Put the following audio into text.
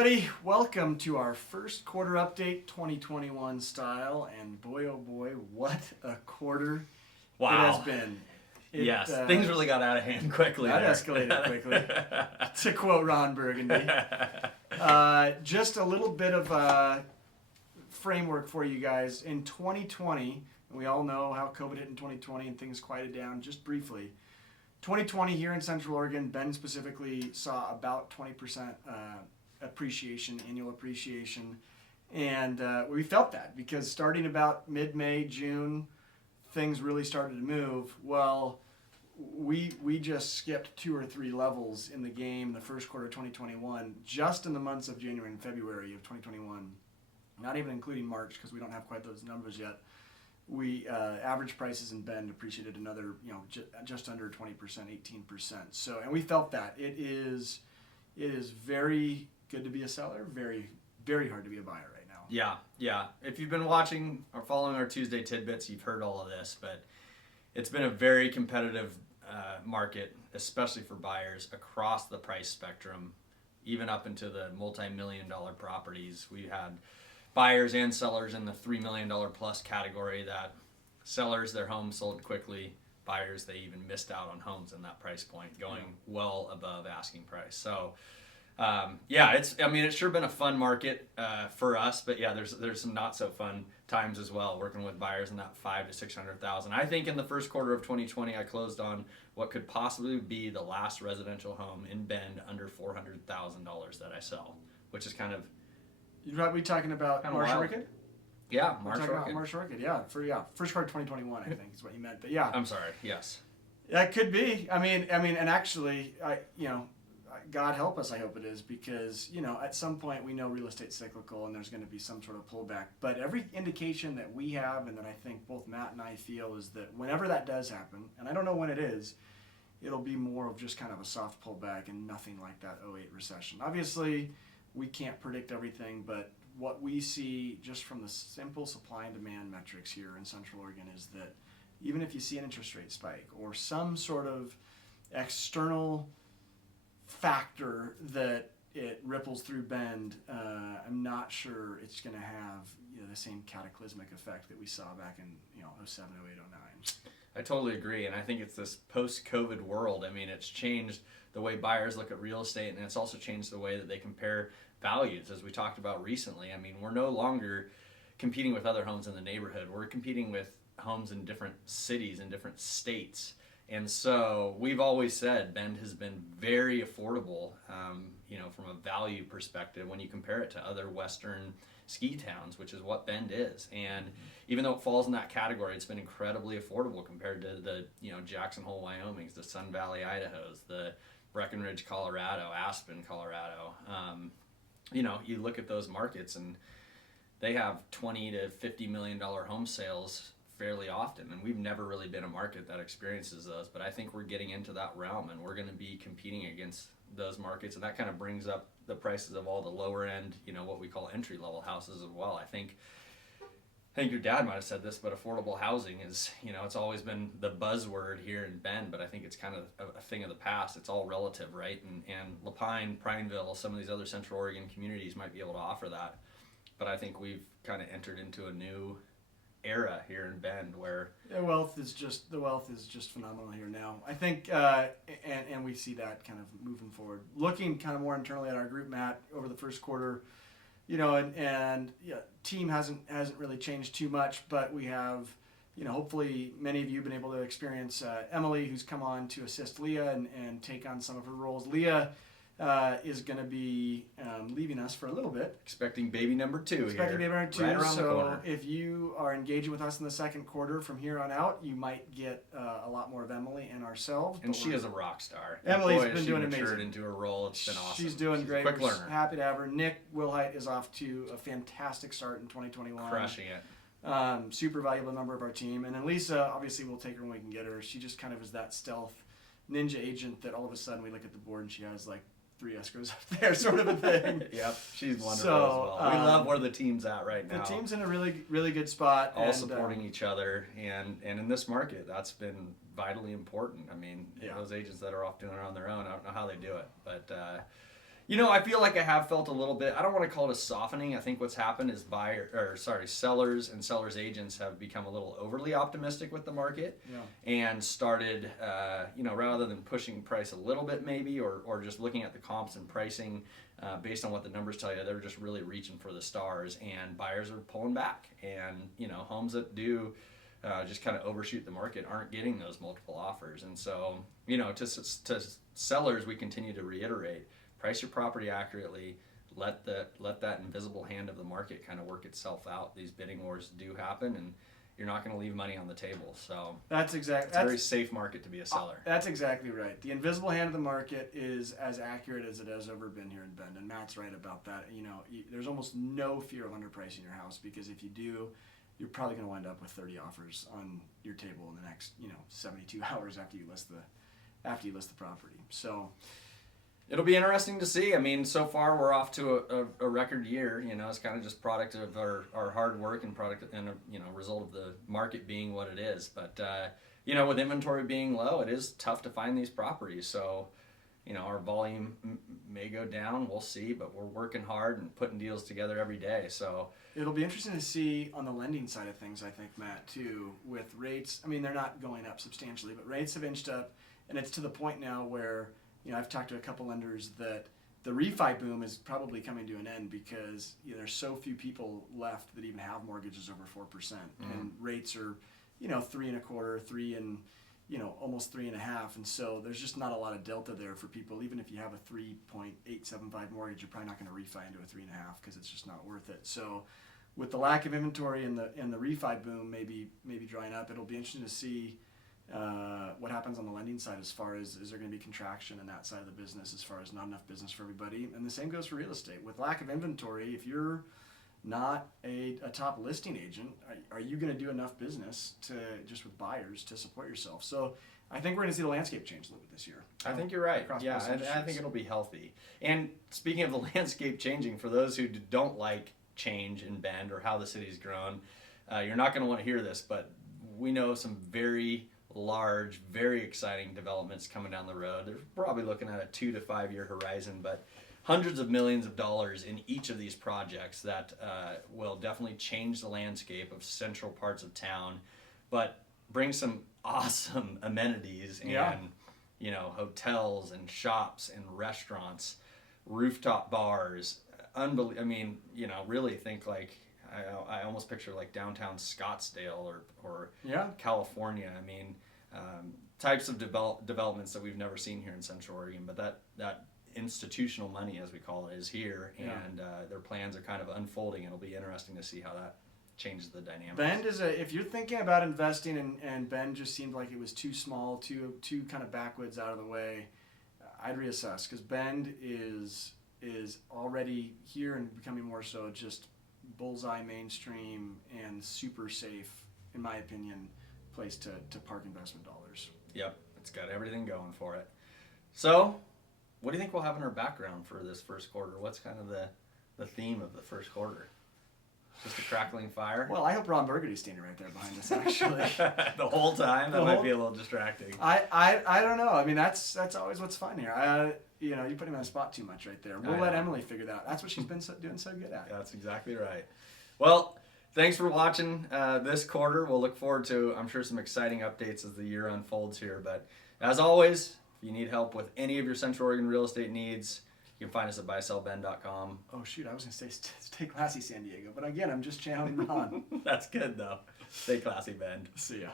everybody, welcome to our first quarter update 2021 style, and boy oh boy, what a quarter it has been. Yes, things really got out of hand quickly. That escalated quickly, to quote Ron Burgundy. Just a little bit of framework for you guys. In 2020, and we all know how COVID hit in 2020 and things quieted down just briefly. 2020 here in Central Oregon, Bend specifically, saw about 20% appreciation, annual appreciation. And we felt that because starting about mid-May, June, things really started to move. Well, we just skipped 2 or 3 levels in the game the first quarter of 2021, just in the months of January and February of 2021, not even including March because we don't have quite those numbers yet. We average prices in Bend appreciated another, just under 20%, 18%. So, and we felt that it is very good to be a seller, very, very hard to be a buyer right now. Yeah. If you've been watching or following our Tuesday tidbits, you've heard all of this, but it's been a very competitive market, especially for buyers across the price spectrum, even up into the multi-million-dollar properties. We had buyers and sellers in the $3 million plus category. That sellers, their homes sold quickly. Buyers, they even missed out on homes in that price point, going well above asking price. So it's sure been a fun market for us, but there's some not so fun times as well, working with buyers in that $500,000 to $600,000. I think in the first quarter of 2020, I closed on what could possibly be the last residential home in Bend under $400,000 that I sell, which is kind of. Are we talking about Marsh Orchid? Yeah, Marsh Orchid. Marsh Orchid, first quarter 2021, I think is what you meant, but yeah. I'm sorry. Yes. That could be. I mean, and actually, God help us, I hope it is, because, at some point we know real estate's cyclical and there's going to be some sort of pullback. But every indication that we have and that I think both Matt and I feel is that whenever that does happen, and I don't know when it is, it'll be more of just kind of a soft pullback and nothing like that 2008 recession. Obviously, we can't predict everything, but what we see just from the simple supply and demand metrics here in Central Oregon is that even if you see an interest rate spike or some sort of external factor that it ripples through Bend, I'm not sure it's going to have the same cataclysmic effect that we saw back in 07, 08, 09. I totally agree, and I think it's this post-COVID world. I mean, it's changed the way buyers look at real estate, and it's also changed the way that they compare values, as we talked about recently. I mean, we're no longer competing with other homes in the neighborhood. We're competing with homes in different cities and different states. And so we've always said Bend has been very affordable, from a value perspective when you compare it to other Western ski towns, which is what Bend is. And even though it falls in that category, it's been incredibly affordable compared to the, Jackson Hole, Wyoming's, the Sun Valley, Idaho's, the Breckenridge, Colorado, Aspen, Colorado. You look at those markets and they have $20 to $50 million home sales fairly often, and we've never really been a market that experiences those, but I think we're getting into that realm and we're going to be competing against those markets, and that kind of brings up the prices of all the lower end, what we call entry level houses as well. I think your dad might have said this, but affordable housing is, it's always been the buzzword here in Bend, but I think it's kind of a thing of the past. It's all relative, right? And Lapine, Prineville, some of these other Central Oregon communities might be able to offer that, but I think we've kind of entered into a new era here in Bend where the wealth is just phenomenal here now. I think, and we see that kind of moving forward. Looking kind of more internally at our group, Matt, over the first quarter, team hasn't really changed too much, but we have, hopefully many of you have been able to experience Emily, who's come on to assist Leah and take on some of her roles. Leah is going to be leaving us for a little bit. Expecting baby number 2 Expecting baby number 2. Right around the corner. So if you are engaging with us in the second quarter from here on out, you might get a lot more of Emily and ourselves. And she is a rock star. Emily's been doing amazing. Matured into her role. It's been awesome. She's doing great. A quick learner. Happy to have her. Nick Wilhite is off to a fantastic start in 2021. Crushing it. Super valuable member of our team. And then Lisa, obviously we'll take her when we can get her. She just kind of is that stealth ninja agent that all of a sudden we look at the board and she has like 3 escrows up there, sort of a thing. Yep, she's wonderful as well. We love where the team's at right now. The team's in a really, really good spot. All supporting each other, and in this market, that's been vitally important. I mean, those agents that are off doing it on their own, I don't know how they do it, but I feel like I have felt a little bit. I don't want to call it a softening. I think what's happened is sellers and sellers agents have become a little overly optimistic with the market, and started, rather than pushing price a little bit maybe, or just looking at the comps and pricing based on what the numbers tell you, they're just really reaching for the stars, and buyers are pulling back, and homes that do just kind of overshoot the market aren't getting those multiple offers, and so to sellers we continue to reiterate. Price your property accurately. Let that invisible hand of the market kind of work itself out. These bidding wars do happen, and you're not going to leave money on the table. So it's a very safe market to be a seller. That's exactly right. The invisible hand of the market is as accurate as it has ever been here in Bend, and Matt's right about that. There's almost no fear of underpricing your house, because if you do, you're probably going to wind up with 30 offers on your table in the next 72 hours after you list the property. So. It'll be interesting to see. I mean, so far we're off to a record year. It's kind of just product of our hard work and result of the market being what it is. But with inventory being low, it is tough to find these properties. So, our volume may go down. We'll see. But we're working hard and putting deals together every day. So it'll be interesting to see on the lending side of things, I think, Matt, too, with rates. I mean, they're not going up substantially, but rates have inched up, and it's to the point now where. I've talked to a couple lenders that the refi boom is probably coming to an end, because there's so few people left that even have mortgages over 4%, and rates are 3.25%, 3 and almost 3.5%, and so there's just not a lot of delta there for people. Even if you have a 3.875 mortgage, you're probably not going to refi into a 3.5 because it's just not worth it. So with the lack of inventory and the refi boom maybe drying up, it'll be interesting to see. What happens on the lending side, as far as is there going to be contraction in that side of the business, as far as not enough business for everybody. And the same goes for real estate. With lack of inventory, if you're not a top listing agent, are you going to do enough business just with buyers to support yourself? So I think we're going to see the landscape change a little bit this year. I think you're right. Yeah, I think it'll be healthy. And speaking of the landscape changing, for those who don't like change in Bend or how the city's grown, you're not going to want to hear this, but we know some very large, very exciting developments coming down the road. They're probably looking at a 2 to 5 year horizon, but hundreds of millions of dollars in each of these projects that will definitely change the landscape of central parts of town, but bring some awesome amenities and hotels and shops and restaurants, rooftop bars. Really think like. I almost picture like downtown Scottsdale or California. I mean, types of developments that we've never seen here in Central Oregon. But that institutional money, as we call it, is here, and their plans are kind of unfolding. It'll be interesting to see how that changes the dynamics. Bend if you're thinking about investing, and Bend just seemed like it was too small, too kind of backwoods, out of the way, I'd reassess, because Bend is already here and becoming more so just bullseye mainstream and super safe, in my opinion, place to park investment dollars. Yep, it's got everything going for it. So, what do you think we'll have in our background for this first quarter? What's kind of the theme of the first quarter? Just a crackling fire? Well, I hope Ron Burgundy's standing right there behind us, actually. The whole time? That might be a little distracting. I don't know. I mean, that's always what's fun here. You put him on the spot too much right there. We'll let Emily figure that out. That's what she's been doing so good at. That's exactly right. Well, thanks for watching this quarter. We'll look forward to, I'm sure, some exciting updates as the year unfolds here. But as always, if you need help with any of your Central Oregon real estate needs, you can find us at buysellbend.com. Oh, shoot. I was going to say stay classy, San Diego. But again, I'm just channeling Ron. That's good, though. Stay classy, Bend. See ya.